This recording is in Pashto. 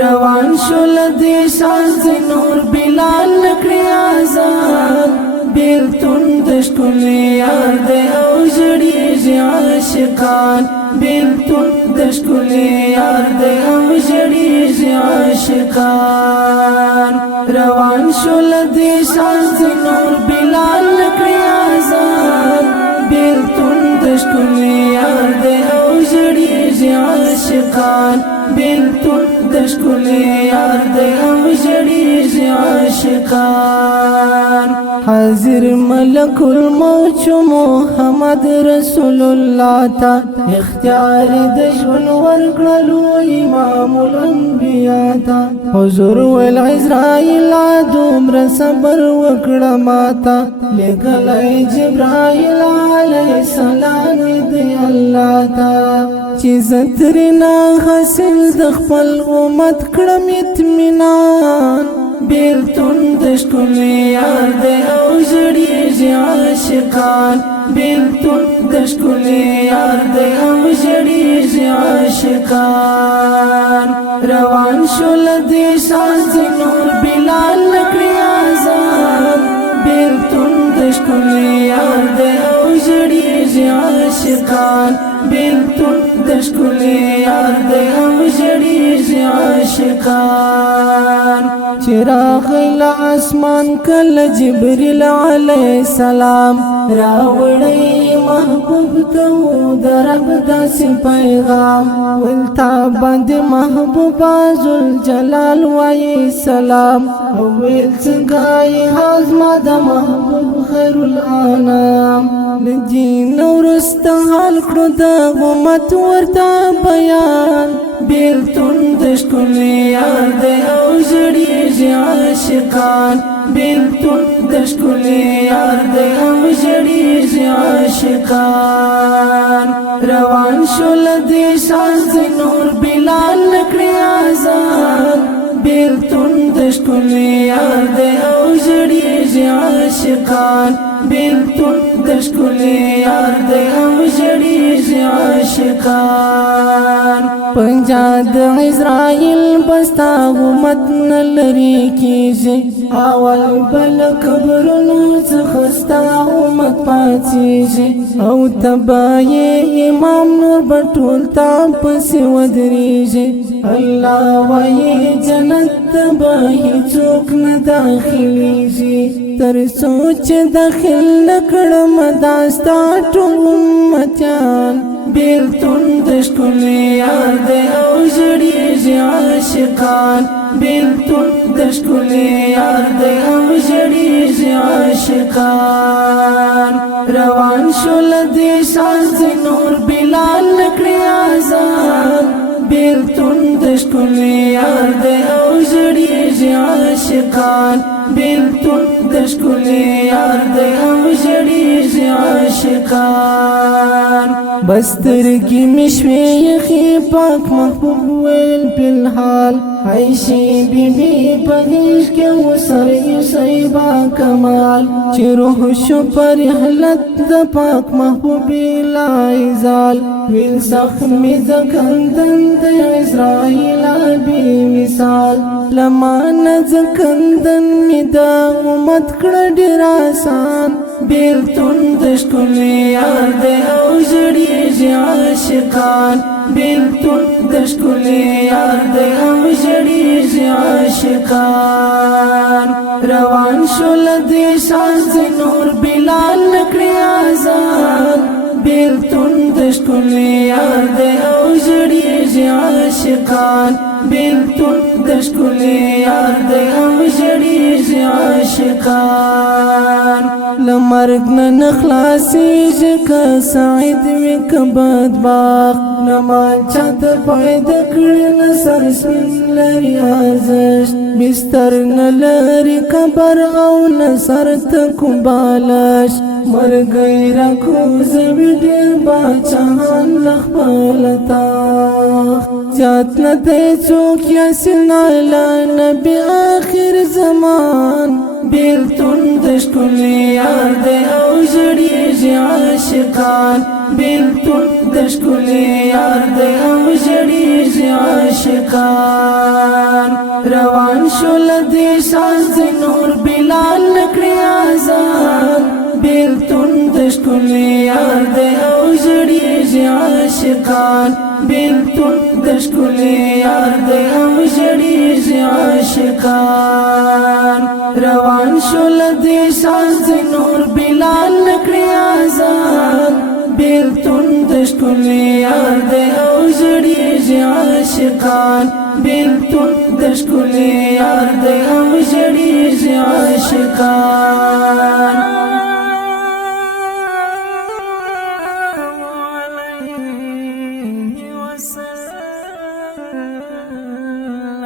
روان شول دی ساز نور بلال کړی آزاد بیلتون د ښکلي یار دی او ژړیږي عاشقان بیلتون د ښکلي یار دی او ژړیږي عاشقان روان شول دی ساز نور بلال کړی آزاد بیلتون د ښکلي یار دی او ژړیږي عاشقان بیلتون د ښکلي یار دی او ژړیږي عاشقان حاضر ملک الموت محمد رسول الله تا اختیار د ژوند ورکړلو امام الانبیاء تا حضور ول عزرائیل دومره صبر وکړه ماتا لګلای جبرائیل علیه السلام دی الله تا چې زترنا حاصل د خپل امت کړم اطمینان بیلتون د ښکلي یار دی او ژړیږي عاشقان بیلتون د ښکلي یار دی او ژړیږي عاشقان روان شول دی ساز نور بلال کړی آزاد بیلتون د ښکلي یار دی او ژړیږي عاشقان بیلتون د ښکلي یار دی او ژړیږي عاشقان چراغ له اسمان کله جبريل عليه السلام راوړی محبوب ته د رب داسې پیغام ولتا باندې محبوبا ذوالجلال وایي سلام او ویل څنګه یې هاضمه د محبوب خیر الانام لدین ورسته حال کړو د امت ورته بیان بیلتون د ښکلي یار دی او ژړیږي عاشقان بیلتون د ښکلي یار دی او ژړیږي عاشقان روان شول دی ساز نور بلال کړی آزاد بیلتون د ښکلي یار دی او ژړیږي عاشقان بیلتون د ښکلي یار دی او ژړیږي عاشقان پنجاد عزرائیل بستا امت نلری کیږي اول بل قبرونو څخه ستا امت پاتېږي او تبای امام نور بټول تا پسې ودرېږي الله وایي جنت به هیڅوک نه داخلېږي تر څو چې داخل نه کړم دا ستا ټول امتیان بیلتون د ښکلي یار دی او ژړیږي عاشقان بیلتون د ښکلي یار دی او ژړیږي عاشقان روان شول دی ساز نور بلال کړی آزاد بیلتون د ښکلي یار دی او ژړیږي عاشقان بیلتون د ښکلي یار دی او ژړیږي عاشقان بسترګې مې شوې یخې پاک محبوب ویل فلحال عایشې بیبي په غېږ کې وسر یوسئ با کمال چې روح شو پر رحلت د پاک محبوب لایزال ویل زخمې د کندن د عزرائیل بې مثال لمانه د کندن مې د امت کړه ډېر آسان بیلتون د ښکلي یار دی او ژړیږي عاشقان بیلتون د ښکلي یار دی او ژړیږي عاشقان روان شول دی ساز نور بلال کړی آزاد بیلتون د ښکلي یار دی او ژړیږي عاشقان بیلتون د ښکلي یار دی او ژړیږي عاشقان لمرګ نه خلاصېږي که سعید وي که بدبخت نه مال چاته پیدا کړي نه سر سپین لري ارزښت بستر نه لري قبر او نه سر ته کوم بالښت مرګی راکوزوي ډېر باچاهان له خپله تخت زیات نه دی څوک یاسین علی نبي آخر زمان بیلتون د ښکلي یار دی او ژړیږي عاشقان بیلتون د ښکلي یار دی او ژړیږي عاشقان روان شول دی ساز نور بلال نکړي آزان بیلتون د ښکلي یار دی او ژړېږي عاشقان بیلتون د ښکلي یار دی او ژړېږي عاشقان روان شول دی ساز نور بلال نکړي آزان بیلتون د ښکلي یار دی او ژړېږي عاشقان بیلتون د ښکلي یار دی او ژړېږي عاشقان